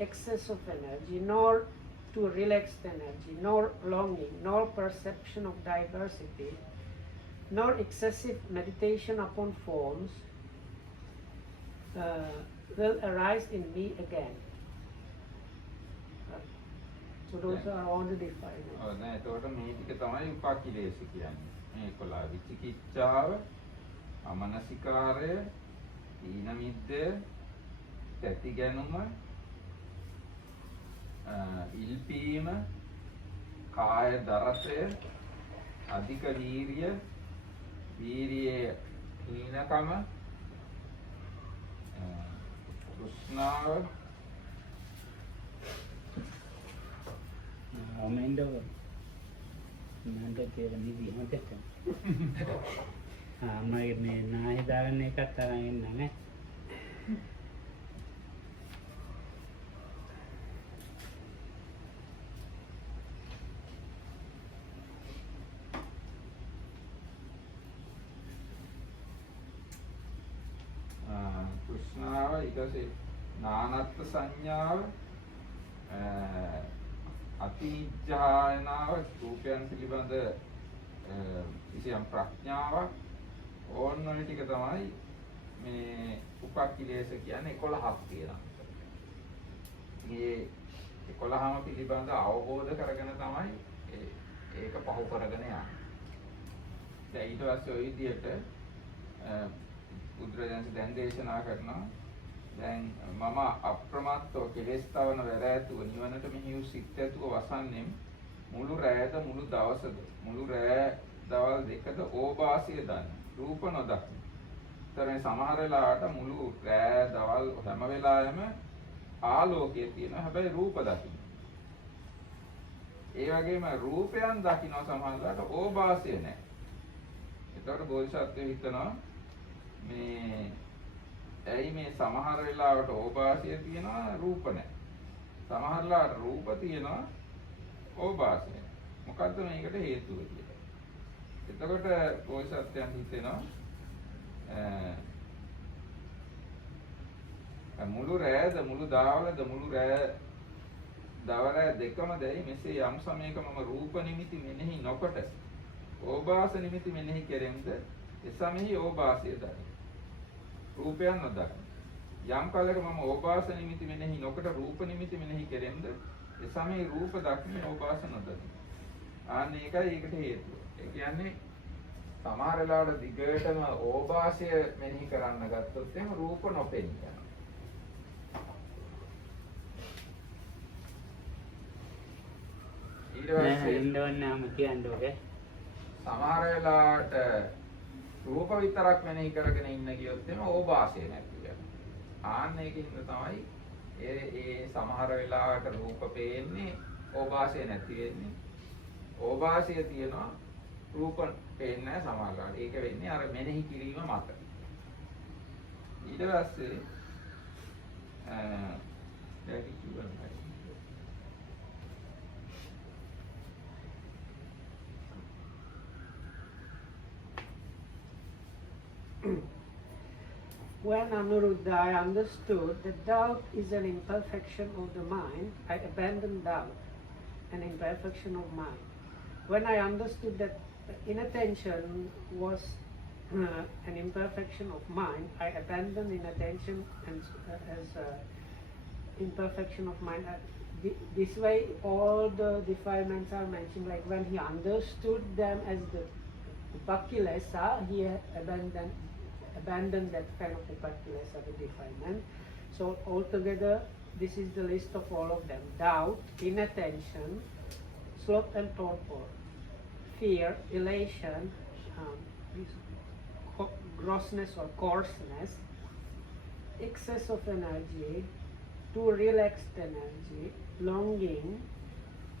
excess of energy, nor to relax the energy, nor longing, nor perception of diversity, nor excessive meditation upon forms will arise in me again. So those are all the defilements. දැන් එතකොට මේ ටික තමයි උපක්ඛිලේශ කියන්නේ. මේ 11 විචිකිච්ඡාව, අමනසිකාරය, ඊන මිද්දය, තැති ගැනුම, ඉල්පීම, කාය දරතය, අධික වීරිය, වීරියේ හීනකම, තෘෂ්ණාව, Amendo manda කියලා නිදි මතක. මගේ මේ නාය දාගන්න එකත් අරන් එන්න නේ. කෘෂ්ණාව ඊට පස්සේ නානත්ත් සංඥාව අතිජ්ජායනාව රූපයන් පිළිබඳ කිසියම් ප්‍රඥාවක් ඕන ඔය ටික තමයි මේ උපක්ඛිලේශ කියන්නේ 11ක් තියෙනවා. මේ 11ම පිළිබඳ අවබෝධ කරගෙන තමයි ඒක පහු කරගෙන යන්නේ. දැන් ඊට පස්සේ ওই විදිහට බුදුරජාණන් දැන් දේශනා කරනවා දැන් මම අප්‍රමත්තව කෙලෙස් තවන වැරෑතුව නිවනට මෙහි සිත් ඇතුව වසන්නේ මුළු රැයද මුළු දවසද මුළු රැය දවල් දෙකද ඕපාසිය දන්න රූප නොදකින්න. ඒතර මේ සමහර වෙලාවට මුළු රැය දවල් හැම වෙලාවෙම ආලෝකයේ තියෙනවා හැබැයි රූප දකින්න. ඒ වගේම රූපයන් දකින්න සමහර වෙලාවට ඕපාසිය නැහැ. ඒතකොට බෝධිසත්වය හිතනවා මේ ඇයි මේ සමහර වෙලාවට ඕපාසිය තියෙනවා රූප නැහැ. සමහර වෙලාවට රූප තියෙනවා ඕපාසිය නැහැ. මොකද්ද මේකට හේතුව කියලා. එතකොට බෝසත්යන් හිතෙනවා මුළු රැයද මුළු දවල්ද මුළු රැය දවල් දෙකම දැයි මෙසේ යම් සමයක මම රූප නිමිති මෙනෙහි නොකොට ඕපාස නිමිති මෙනෙහි කෙරෙම්ද එසමෙහි ඕපාසිය දනි. රූපයන් නොදකින්න. යම් කාලයක මම ඕපාස නිමිති මෙනෙහි නොකොට රූප නිමිති මෙනෙහි කෙරෙම්ද එසමෙහි රූප දක්මින් ඕපාස නොදකින්න. ආන්න ඒකයි ඒකට හේතුව. ඒ කියන්නේ සමහර වෙලාවට දිගටම ඕපාසය මෙනෙහි කරන්න ගත්තොත් එහෙනම් රූප නොපෙනී යනවා. ඊට පස්සේ ඉන්නවන්නම කියන්නේ සමහර වෙලාවට රූප විතරක් මෙනෙහි කරගෙන ඉන්න ගියොත් එම ඕපාසය නැති වෙනවා. ආන්න ඒකින්ද තමයි ඒ සමහර වෙලාවට රූප පේන්නේ ඕපාසය නැති වෙන්නේ. ඕපාසය තියෙනවා රූප පේන්නේ නැහැ සමහර වෙලාවට. ඒක වෙන්නේ අර මෙනෙහි කිරීම මත. ඊට පස්සේ දැන් කිව්වනේ when Anuruddha I understood that doubt is an imperfection of the mind, I abandoned doubt, an imperfection of mind. When I understood that inattention was an imperfection of mind, I abandoned inattention as imperfection of mind. This way all the defilements are mentioned, like when he understood them as the upakilesa, he abandoned that kind of upakilesa, the defilement. So altogether, this is the list of all of them: doubt, inattention, sloth and torpor, fear, elation, grossness or coarseness, excess of energy, too relaxed energy, longing,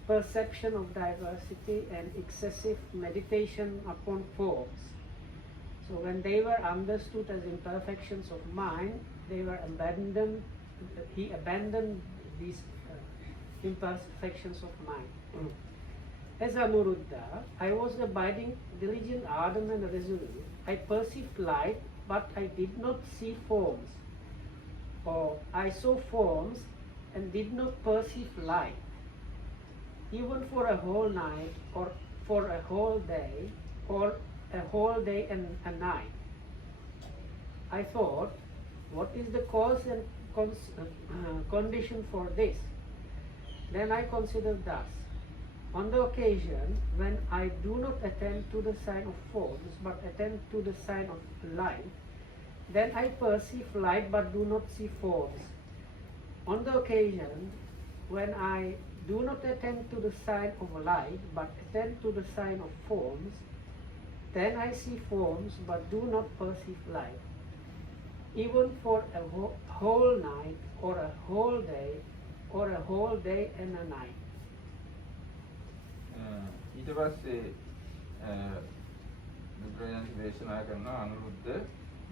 perception of diversity, and excessive meditation upon forms. So when they were understood as imperfections of mind, they were abandoned. He abandoned these imperfections of mind. As Anuruddha, I was abiding, diligent, ardent, and resolute. I perceived light, but I did not see forms. Or I saw forms and did not perceive light. Even for a whole night, or for a whole day, or a whole day and a night. I thought, what is the cause and condition for this? Then I considered thus: on the occasion when I do not attend to the sign of forms, but attend to the sign of light, then I perceive light but do not see forms. On the occasion when I do not attend to the sign of light, but attend to the sign of forms, then I see forms but do not perceive light. Even for a whole night, or a whole day, or a whole day and a night. ඊට පස්සේ බුදුරජාණන් දේශනා කරන අනුරුද්ධ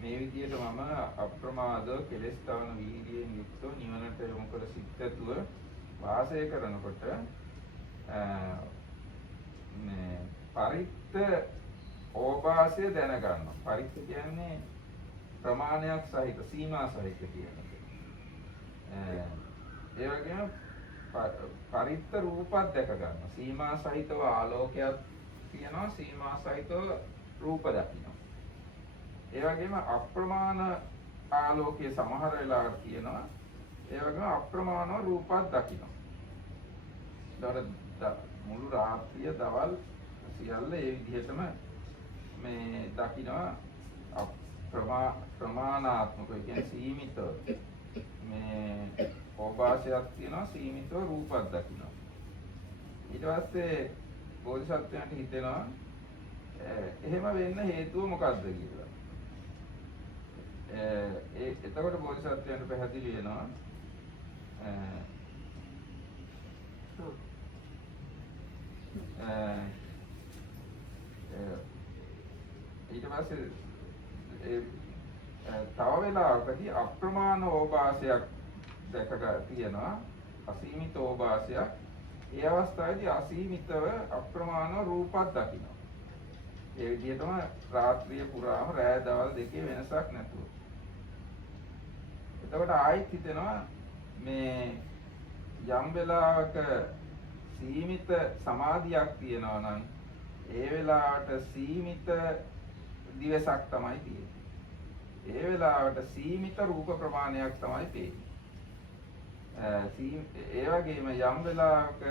මේ විදියට මම අප්‍රමාදව කෙලෙස් තවන වීර්යයෙන් යුක්තව නිවනට යොමු කළ සිත්තුව වාසය කරනකොට මේ පරිත්ත ඕපාසය දැනගන්නවා. පරිත්ත කියන්නේ ප්‍රමාණයක් සහිත සීමා සහිත කියන එක. ඒ වගේම පරිත්ත රූපත් දැක ගන්නවා. සීමා සහිතව ආලෝකයක් තියෙනවා, සීමා සහිතව රූප දකිනවා. ඒ වගේම අප්‍රමාණ ආලෝකයේ සමහර වෙලාවට තියෙනවා. ඒ වගේම අප්‍රමාණව රූපත් දකිනවා. ඒතකොට මුළු රාත්‍රිය දවල් සියල්ල ඒ විදිහටම මේ දකිනවා. ප්‍රමාණාත්මකව කියන්නේ සීමිතව මේ ඕපාසයක් තියෙනවා, සීමිතව රූපත් දකිනවා. ඊට පස්සේ බෝධිසත්වයන්ට හිතෙනවා එහෙම වෙන්න හේතුව මොකක්ද කියලා. එතකොට බෝධිසත්වයන්ට පැහැදිලි වෙනවා ඊට පස්සේ තව වෙලාවකදී අප්‍රමාණ ඕපාසයක් දැකලා තියෙනවා, අසීමිත ඕපාසයක්. ඒ අවස්ථාවේදී අසීමිතව අප්‍රමාණව රූපත් දකිනවා. ඒ විදිහටම රාත්‍රිය පුරාම රෑ දවල් දෙකේ වෙනසක් නැතුව. එතකොට ආයෙත් හිතෙනවා මේ යම් වෙලාවක සීමිත සමාධියක් තියෙනවා නම් ඒ වෙලාවට සීමිත දිවසක් තමයි තියෙන්නේ. ඒ වෙලාවට සීමිත රූප ප්‍රමාණයක් තමයි පේන්නේ. ඒ වගේම යම් වෙලාවක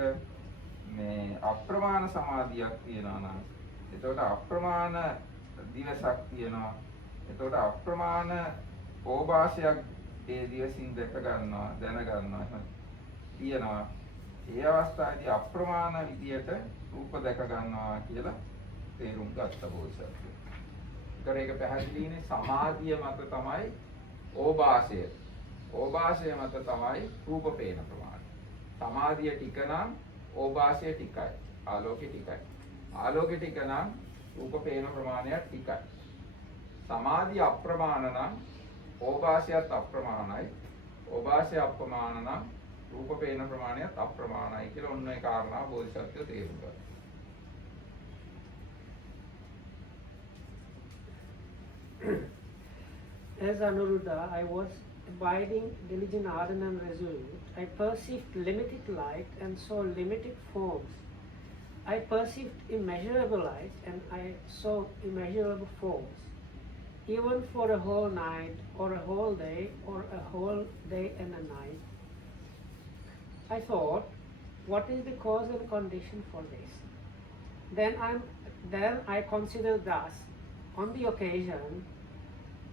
මේ අප්‍රමාණ සමාධියක් තියෙනවා නම් එතකොට අප්‍රමාණ දිවසක් තියෙනවා. එතකොට අප්‍රමාණ ඕපාසයක් ඒ දිවසින් දැක ගන්නවා, දැන ගන්නවා එහෙම තියෙනවා. ඒ අවස්ථාවේදී අප්‍රමාණ විදියට රූප දැක ගන්නවා කියලා තේරුම් ගත්ත බෝසත්වෝ. ඒක පැහැදිලිනේ සමාධිය මත තමයි ඕපාසය. ඕපාසය මත තමයි රූප පේන ප්‍රමාණය. සමාධිය ටික නම් ඕපාසය ටිකයි, ආලෝකය ටිකයි. ආලෝකය ටික නම් රූප පේන ප්‍රමාණය ටිකයි. සමාධිය අප්‍රමාණ නම් ඕපාසයත් අප්‍රමාණයි. ඕපාසය අප්‍රමාණ නම් රූප පේන ප්‍රමාණයත් අප්‍රමාණයි කියලා ඔන්න ඒ කාරණා බෝධිසත්වෝ තේරුම් ගන්නවා. As Anuruddha, I was abiding diligent, ardent and resolute. I perceived limited light and saw limited forms. I perceived immeasurable light and I saw immeasurable forms. Even for a whole night or a whole day or a whole day and a night, I thought, what is the cause and condition for this? Then I considered thus, on the occasion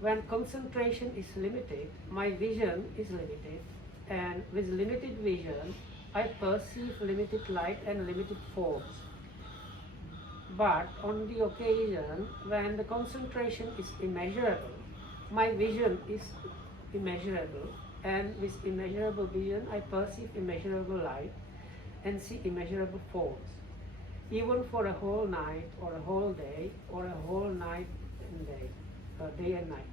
when concentration is limited, my vision is limited, and with limited vision, I perceive limited light and limited forms. But on the occasion when the concentration is immeasurable, my vision is immeasurable, and with immeasurable vision, I perceive immeasurable light and see immeasurable forms. Even for a whole night or a whole day or a whole night and day and night.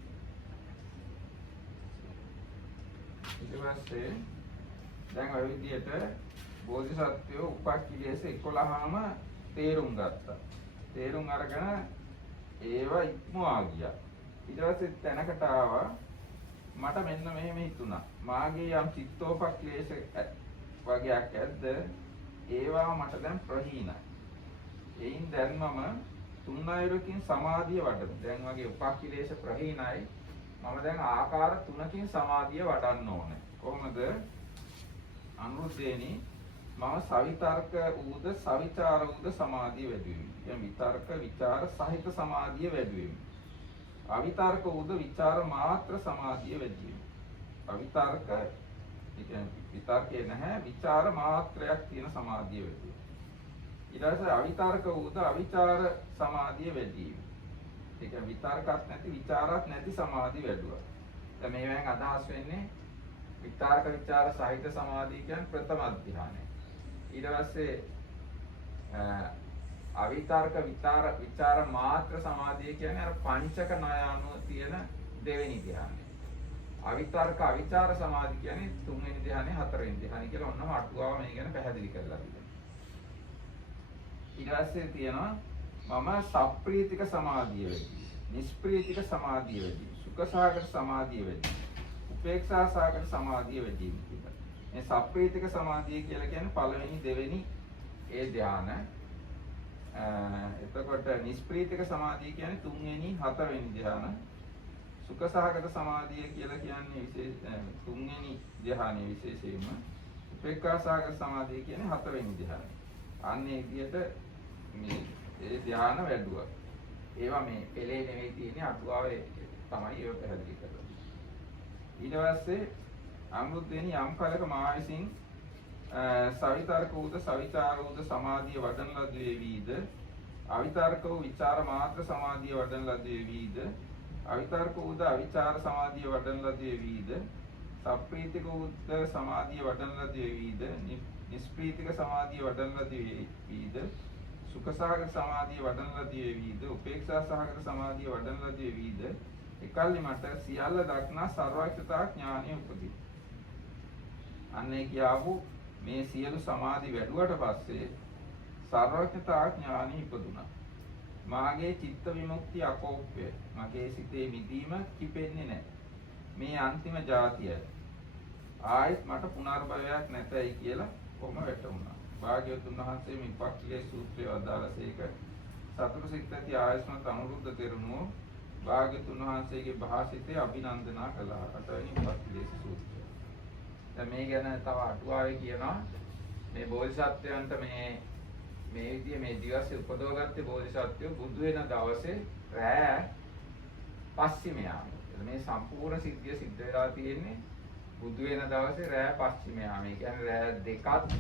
ඊට පස්සේ දැන් ඔය විදිහට බෝධිසත්වයෝ උපක්ඛිලේශ 11ම තේරුම් ගත්තා. තේරුම් අරගෙන ඒව ඉක්මවා ගියා. ඊට පස්සේ තැනකට ආවා මට මෙන්න මෙහෙම හිතුණා. මාගේ යම් චිත්තෝපක්ඛිලේශ වගේක් ඇද්ද? ඒවා මට දැන් ප්‍රහීනයි. එයින් දැන් මම තුන් අයුරකින් සමාධිය වඩනවා. දැන් වගේ උපක්ඛිලේශ ප්‍රහීනයි. මම දැන් ආකාර 3කින් සමාධිය වඩන්න ඕනේ. කොහොමද? අනුරුද්ධේනි මම සවිතර්ක ඌද සවිචාර ඌද සමාධිය වැඩි වෙමි. දැන් විතර්ක විචාර සහිත සමාධිය වැඩි වෙමි. අවිතර්ක ඌද විචාර මාත්‍ර සමාධිය වැඩි වෙමි. අවිතර්ක කියන්නේ විතර්කේ නැහැ, විචාර මාත්‍රයක් තියෙන සමාධිය වැඩි වෙමි. ඊට පස්සේ අවිතර්ක ඌද අවිචාර සමාධිය වැඩි වෙමි. ඒ කියන්නේ විතර්කත් නැති විචාරත් නැති සමාධිය වැඩුවා. දැන් මේවෙන් අදහස් වෙන්නේ විතර්ක විචාර සහිත සමාධිය කියන්නේ ප්‍රථම ධ්‍යානය. ඊට පස්සේ අවිතර්ක විචාර මාත්‍ර සමාධිය කියන්නේ අර පංචක ණය අනුව තියෙන දෙවෙනි ධ්‍යානය. අවිතර්ක අවිචාර සමාධි කියන්නේ තුන්වෙනි ධ්‍යානෙ හතරවෙනි ධ්‍යානෙ කියලා ඔන්නම අටුවාව මේ ගැන පැහැදිලි කරලා තිබෙනවා. ඊට පස්සේ තියෙනවා මම සප්‍රීතික සමාධිය වෙදී, නිෂ්ප්‍රීතික සමාධිය වෙදී, සුඛසහගත සමාධිය වෙදී, උපේක්ෂා සහගත සමාධිය වෙදී කියලා. මේ සප්‍රීතික සමාධිය කියලා කියන්නේ පළවෙනි දෙවෙනි ඒ ධ්‍යාන. එතකොට නිෂ්ප්‍රීතික සමාධිය කියන්නේ තුන්වෙනි හතරවෙනි ධ්‍යාන. සුඛසහගත සමාධිය කියලා කියන්නේ විශේෂ තුන්වෙනි ධ්‍යානෙ විශේෂයෙන්ම. උපේක්ඛා සහගත සමාධිය කියන්නේ හතරවෙනි ධ්‍යානෙ. අන්නේ විදිහට මේ ඒ ධ්‍යාන වැඩුවා. ඒවා මේ පෙළේ නෙවෙයි තියෙන්නේ අටුවාවේ තමයි ඒව පැහැදිලි කරන්නේ. ඊට පස්සේ අමෘතේනි යම් කලක මා විසින් සවිතර්ක වූද සවිචාර වූද සමාධිය වඩන ලද වේවිද, අවිතර්ක වූ විචාර මාත්‍ර සමාධිය වඩන ලද වේවිද, අවිතර්ක වූද අවිචාර සමාධිය වඩන ලද වේවිද, සප්‍රීතික වූද සමාධිය වඩන ලද වේවිද, නිෂ්ප්‍රීතික සමාධිය වඩන ලද වේවිද, සුඛසහගත සමාධිය වඩන ලද වේවිද, උපේක්ෂා සහගත සමාධිය වඩන ලද වේවිද, එකල්ලි මට සියල්ල දක්නා සර්වඥතා ඥානය උපදී. අන්නේ කියාවු මේ සියලු සමාධි වැඩුවට පස්සේ සර්වඥතා ඥානය ඉපදුණා. මාගේ චිත්ත විමුක්තිය අකෝප්‍ය. මගේ සිතේ මිදීම කිපෙන්නේ නැහැ. මේ අන්තිම જાතිය. ආයෙත් මට පුනර්භවයක් නැතයි කියලා කොහොම වැටුණා. භාග්‍යවතුන් වහන්සේ මේ පක්ඛිලේ සූත්‍රය අදාළසේක සතර සිත් ඇති ආයස්මත් අනුරුද්ධ තෙරණුව භාග්‍යවතුන් වහන්සේගේ භාෂිතේ අභිනන්දනා කළා. අටවෙනි පක්ඛිලේ සූත්‍රය. දැන් මේ ගැන තව අටුවාවේ කියනවා මේ බෝධිසත්වයන්ට මේ විදිය මේ දිවසේ උපදවගත්තේ බෝධිසත්වයෝ බුදු වෙන දවසේ රැය පස්චිම යාම. මේ සම්පූර්ණ සිද්ධිය සිද්ධ වෙලා තියෙන්නේ බුදු වෙන දවසේ රැය පස්චිම යාම. ඒ කියන්නේ රැය දෙකත්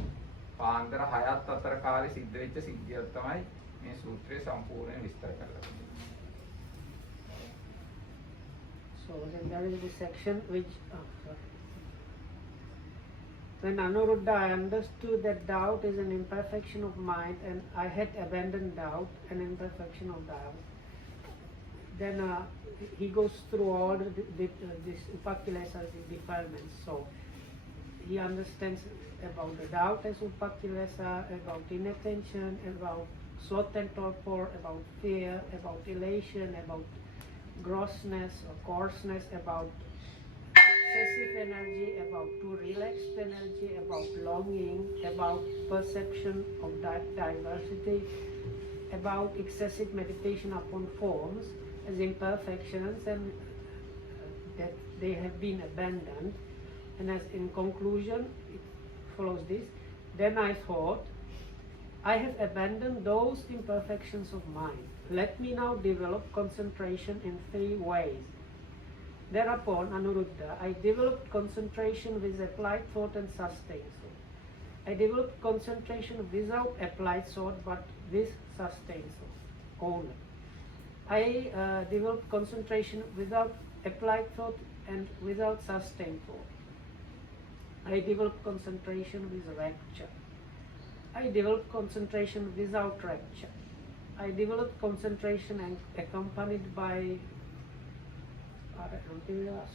පාන්දර 6ත් අතර කාලේ සිද්ධ වෙච්ච සිද්ධියක් තමයි මේ සූත්‍රයේ සම්පූර්ණයෙන් විස්තර කරලා තියෙන්නේ. So then there is this section which when Anuruddha I understood that doubt is an imperfection of mind and I had abandoned doubt, an imperfection of doubt. Then he goes through all this upakilesas, the defilements. So he understands about the doubt as upakilesa, about inattention, about sloth and torpor, about fear, about elation, about grossness or coarseness, about excessive energy, about too relaxed energy, about longing, about perception of that diversity, about excessive meditation upon forms as imperfections and that they have been abandoned. And as in conclusion, it follows this, then I thought, I have abandoned those imperfections of mind. Let me now develop concentration in 3 ways. Thereupon, Anuruddha, I developed concentration with applied thought and sustained thought. I developed concentration without applied thought but with sustained thought only. I developed concentration without applied thought and without sustained thought. I developed concentration with rapture. I developed concentration without rapture. I developed concentration and accompanied by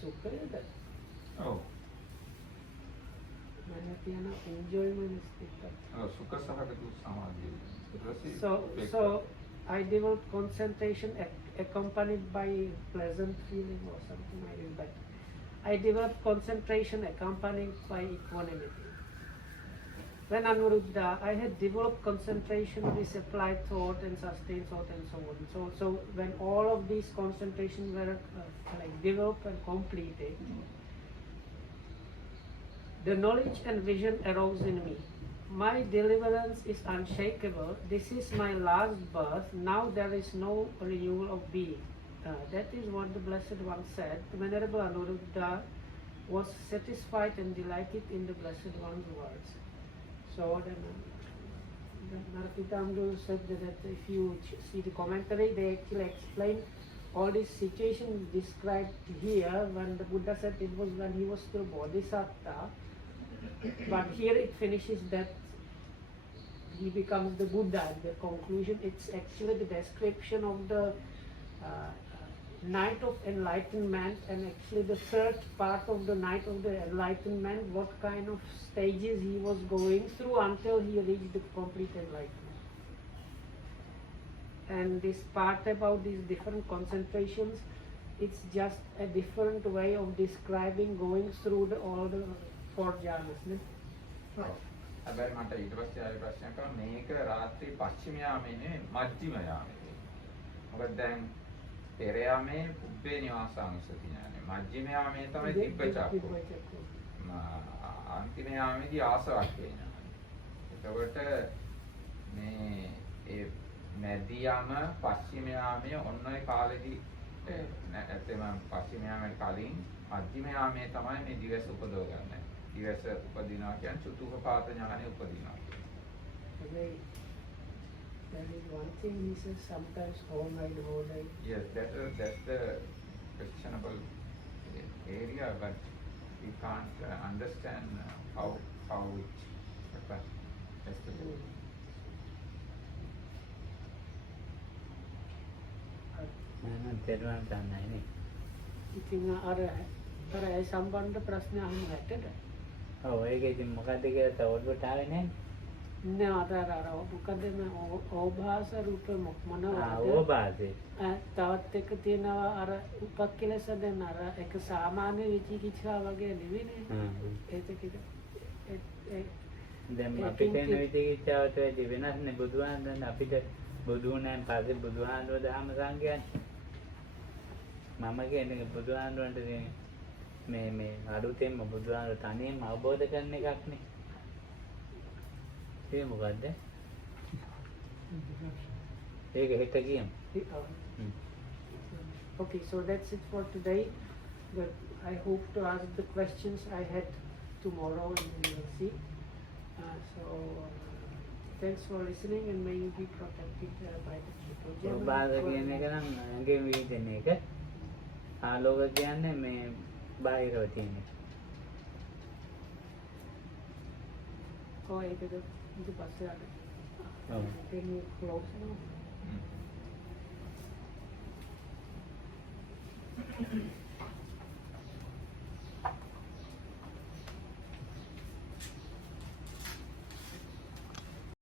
සුඛයද? ඔව්. මම කියන enjoyment state. ඔව් සුඛ සහගත සමාධිය. So I developed concentration accompanied by pleasant feeling or something like that. I developed concentration accompanied by equanimity. When Anuruddha, I had developed concentration with applied thought and sustained thought and so on. So when all of these concentration were developed and completed, the knowledge and vision arose in me. My deliverance is unshakable. This is my last birth. Now there is no renewal of being. That is what the Blessed One said. The Venerable Anuruddha was satisfied and delighted in the Blessed One's words. So then Narapita said that if you see the commentary, they actually explain all these situations described here when the Buddha said it was when he was still Bodhisattva. But here it finishes that he becomes the Buddha. And the conclusion, it's actually the description of the night of enlightenment, and actually the third part of the night of the enlightenment, what kind of stages he was going through until he reached the complete enlightenment. And this part about these different concentrations, it's just a different way of describing going through all the four jhanas. Ne? හැබැයි මට ඊට පස්සේ ආයෙ ප්‍රශ්නයක් ආවා මේක රාත්‍රී පස්චිම යාමේ නෙවෙයි මධ්‍යම යාමේ. මොකද දැන් පෙර යාමේ පුබ්බේ නිවාසානුස්සති ඥානෙ. මධ්‍යම යාමේ තමයි දිබ්බ චක්කු. අන්තිම යාමේදී ආසවක්ඛේ ඥානෙ. එතකොට මේ ඒ මැදි යාම පස්චිම යාමේ ඔන්න ඔය කාලෙදී ඇත්තම පස්චිම යාමේ කලින් මධ්‍යම යාමේ තමයි මේ දිවස උපදව ගන්න. දිවස උපදිනවා කියන්නේ චතුප්පාත ඥානෙ උපදිනවා. There is one thing he says sometimes whole night, whole night. Yes, that's the questionable area, but we can't understand how it occurs. That's the thing. මම තේරුම් ගන්නයි නේ. ඉතින් අර ඒ සම්බන්ධ ප්‍රශ්න අහන්න හැටද? ඔව් ඒක ඉතින් මොකද්ද කියලා තවදුරට ආවේ නැහැ. නෑ අර මොකද මේ ඕභාස රූප මොනවාද? ඕභාසය. තවත් එක තියෙනවා අර උපක්ඛලස දැන් අර එක සාමාන්‍ය විචිකිච්ඡා වගේ නෙවෙයිනේ. දැන් අපිට එන විචිකිච්ඡාවට වැඩි වෙනස්නේ බුදුහාමුදුරන් අපිට බුදුහාමුදුරන් පස්සේ බුදුහාමුදුරුවෝ දහම සංගයන්නේ. මම කියන්නේ බුදුහාමුදුරන්ට මේ අලුතෙන්ම බුදුහාමුදුරුවෝ තනියම අවබෝධ කරන එකක් නේ. ඒ මොකද්ද? ඒක හෙට කියමු. Okay, so that's it for today. But I hope to ask the questions I had tomorrow, and we will see. Thanks for listening, and may you be protected by the triple gem. ඕභාස කියන එක නම් ඇඟේ වීදෙන එක. ආලෝක කියන්නේ මේ බාහිරව තියෙන එක. Oh, ඒකද ඊට පස්සේ ආද. ඔව්. Can you close now?